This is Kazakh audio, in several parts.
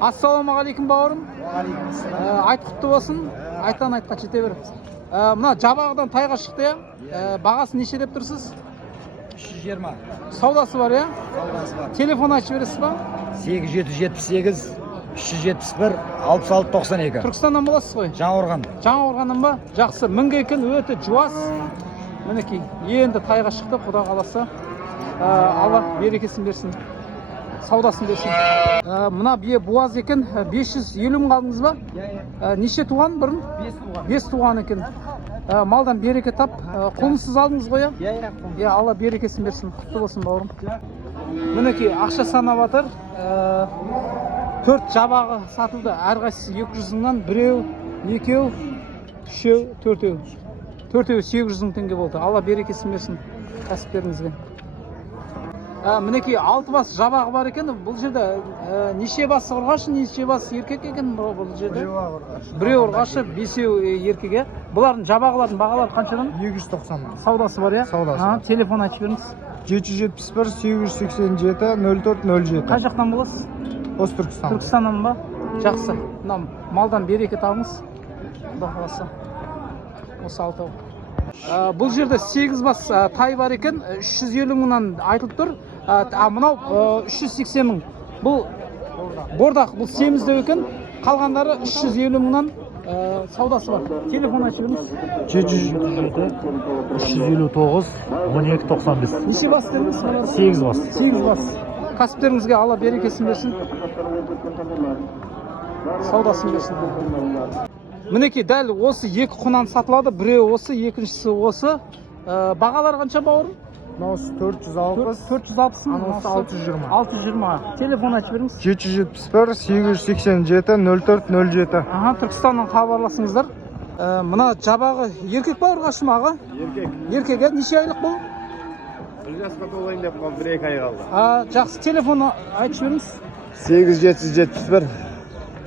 Ассалаумағалейкум бауырым. Айт құтты болсын. Айттан айтқа жете бер. Мына жабағыдан тайға шықты я. Бағасы неше деп тұрсыз? 320. Саудасы бар я? Саудасы бар. Телефон ашып бересіз ба? 8778 371 6692. Түркістаннан боласыз ғой? Жаңақорған. Жаңақорғаннан ба? Жақсы. Мінге екен өте жуас. Мінекей, енді тайға шықты, құда қаласа. Алла берекесін берсін. Саудасын берсін. Мына бие буаз екен, 550 мың алдыңыз ба? Неше туған бұрын? 5 туған екен. Малдан береке тап, құнсыз алдыңыз ғой? Иә, Алла берекесін берсін. Құтты болсын бауырым. Мінекей, ақша санап жатыр. 4 жабағы сатылды. Әрқайсысы 200 мыңнан, біреу, екеу, үшеу, төртеу. Төртеу 800 мың теңге болды. Алла берекесін берсін кәсіптеріңізге. Мінекей 6 бас жабағы бар екен. Бұл жерде неше бас ұрғашы, неше бас еркек екен бұл жерде? Біреу ұрғашы, 5-еу еркеге. Бұлардың жабағылардың бағалары қаншадан? 290 мың. Саудасы бар, иә? Саудасы. Телефон айтып беріңіз. 771 887 0407. Қай жақтан боласыз? Осы Түркістан. Түркістаннан ба? Жақсы. Мына малдан береке табыңыз. Құда қаласа. Осы 6. Бұл жерде 8 бас тай бар екен, 350 мыңнан айтылып тұр. Мынау 380 мың. Бұл бордақ, бұл семіздеу екен. Қалғандары 350 мыңнан саудасы бар. Телефон ашып беріңіз. 777 359 1295. Неше бас дедіңіз? 8 бас. 8 бас. Кәсіптеріңізге Алла берекесін берсін. Саудасын берсін. Мінекей, дәл осы 2 құнан сатылады. Біреу осы, екіншісі осы. Бағалар қанша бауырым? Мынаусы 460. 460 мың. Анаусы 620. 620. Телефон ашып беріңіз. 771 887 0407. Түркістаннан хабарласыңыздар. Мына жабағы еркек ба ұрғашы ма аға? Еркек. Неше айлық бұл? Бір жасқа толайын деп қалды, 1-2 ай қалды. Жақсы, телефон айтып беріңіз. 8771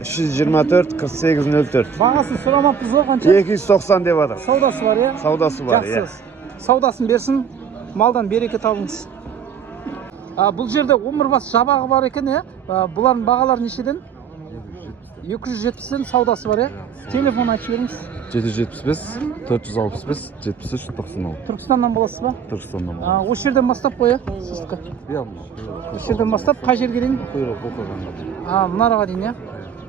324 4804. Бағасын сұрамаппыз ғой қанша? 290 деп жатыр. Саудасы бар, иә? Саудасы бар, иә. Жақсы. Саудасын берсін, малдан береке табыңыз. Бұл жерде 11 бас жабағы бар екен, иә? Бұлардың бағалары нешеден? 270-ден саудасы бар, иә? Телефон айтып беріңіз. 775 465 73 96. Түркістаннан боласыз ба? Түркістаннан. Осы жерден бастап қой, иә? Сіздікі. Осы жерден бастап қай жерге дейін? Мұнараға дейін, иә?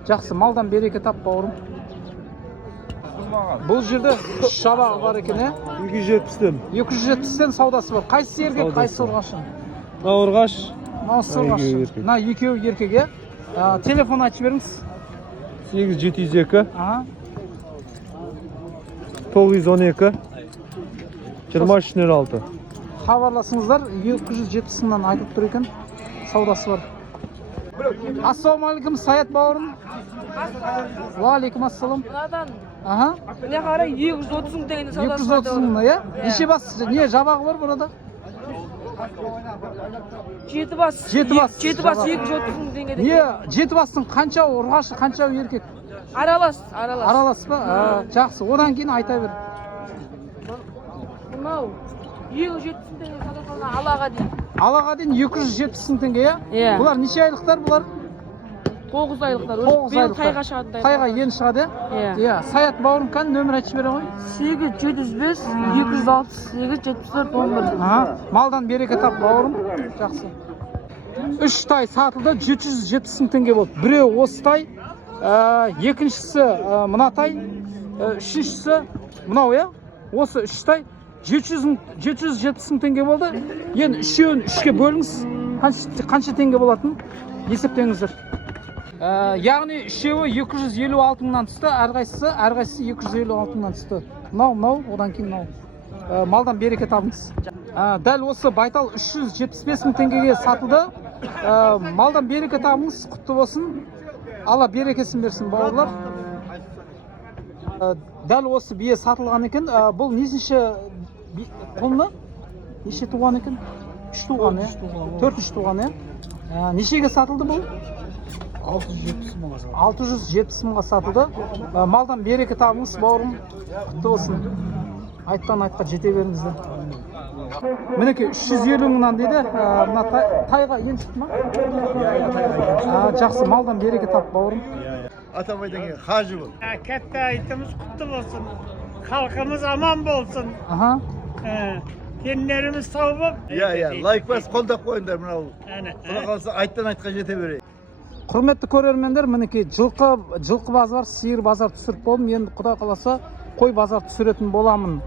Жақсы, малдан береке тап бауырым. Бұл жерде жабағы бар екен, иә? 270'den. 270'ден саудасы бар. Қайсысы еркек, қайсысы ұрғашы? Ұрғаш. Мынаусы ұрғашы. Мына екеуі еркек, иә? Телефон айтып беріңіз. 8702 912 2306. Хабарласыңыздар, 270 мыңнан айтып тұр екен. Саудасы бар. Ассалаумағалейкум, Саят бауырым. Уағалейкум ассалам. Мынадан Не қарай 230 мың теңгеден саудасы бар. 230 мың, иә? Неше бас, не жабағы бар burada? 7 бас. 7 бас. 7 бас 230 мың теңгеден. Не, 7 бастың қанша ұрғашы, қанша еркек? Аралас. Аралас па? Жақсы, одан кейін айта бер. Мынау 270 мың теңге саудасы алаға дейін. Алаға дейін 270 мың теңге, иә? Иә. Бұлар неше айлықтар бұлар? 9 айлықтар. 9 Биыл тайға шығады. Тайға ен шығады, иә? Иә. Саят бауырым кән нөмір айтып бере ғой. 8705 268 74 11. Малдан береке тап бауырым. Жақсы. 3 тай сатылды, 770 мың теңге болды. Біреу осы тай, екіншісі мына тай, үшіншісі мынау, иә? Осы 3 тай 770 мың теңге болды. Енді үшеуін 3-ке бөліңіз. Қанша теңге болатын? Есептеңіздер. Яғни үшеуі 256 мыңнан түсті, әрқайсысы 256 мыңнан түсті. Мынау, одан кейін мынау. Малдан береке табыңыз. Дәл осы байтал 375 мың теңгеге сатылды. Малдан береке табыңыз, құтты болсын. Алла берекесін берсін бауырлар. Дәл осы бие сатылған екен. Бұл нешінші құлыны? Неше туған екен? 3 туған, е? 4-3 туған, е? Нешеге сатылды бұл? 670 мыңға сатылды. Малдан береке табыңыз бауырым. Құтты болсын. Айттан айтқа жете беріңіздер. мінекей 350 мыңнан дейді. Мына тайға ен шықты ма? Жақсы, малдан береке тап бауырым. Атамайдан кейін қажы бол. Katta aytımız kutlu olsun. Halkımız aman bolsun. Аха. Kendilerimiz sağ bol. Лайк бас қолдап қойыңдар мынау. Әне. Құдай қаласа айттан айтқа жете берейік. Құрметті көрермендер, мінекей жылқы базар, сиыр базар түсіріп болдым. Енді Құдай қаласа қой базар түсіретін боламын.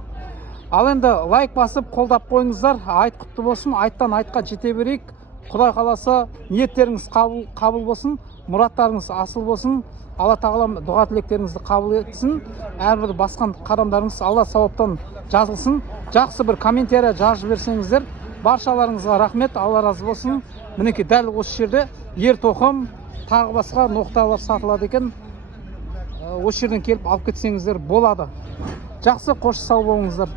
Ал енді лайк басып қолдап қойыңыздар. Айт құтты болсын, айттан айтқа жете берейік. Құдай қаласа ниеттеріңіз қабыл болсын, мұраттарыңыз асыл болсын. Алла тағалам дұға тілектеріңізді қабыл етсін. Әрбір басқан қадамдарыңыз Алла сауаптан жазылсын. Жақсы бір комментарий жазып берсеңіздер, баршаларыңызға рахмет, Алла разы болсын. Мінекей дәл осы жерде ер тоқым, тағы басқа ноқталар сатылады екен. Осы жерден келіп алып кетсеңіздер болады. Жақсы, қош сау болыңыздар.